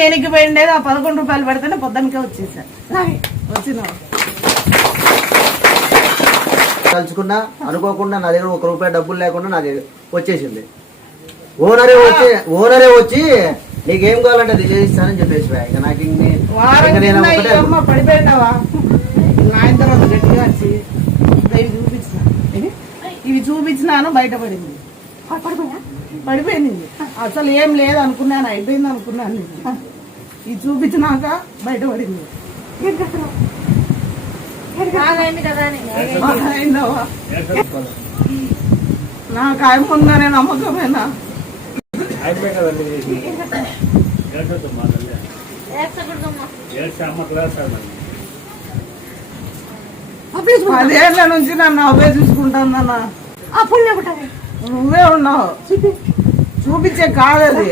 దేనికి పోయిండేది ఆ 11 రూపాయలు పెడితేనే పొద్దునకే వచ్చేసా వచ్చిన తలుచుకున్నా అనుకోకుండా నా దగ్గర 1 రూపాయి డబ్బులు లేకుండా నా దగ్గర వచ్చేసింది. ఓనరే వచ్చి నీకేం కావాలంటే అది చేయిస్తానని చెప్పేసి ఇక నాకు పడిపోయినావా నాయన తర్వాత గట్టిగా వచ్చి ఇవి చూపించిన ఇవి చూపించినాను బయటపడింది పడిపోయింది. అసలు ఏం లేదు అనుకున్నాను అయిపోయింది అనుకున్నాను ఇది చూపించినాక బయటపడింది. నాకు ఆయన ఉందనే నమ్మకమేనా పదేళ్ల నుంచి నన్ను అవే చూసుకుంటానన్నా నువ్వే ఉన్నావు చూపించే కాదది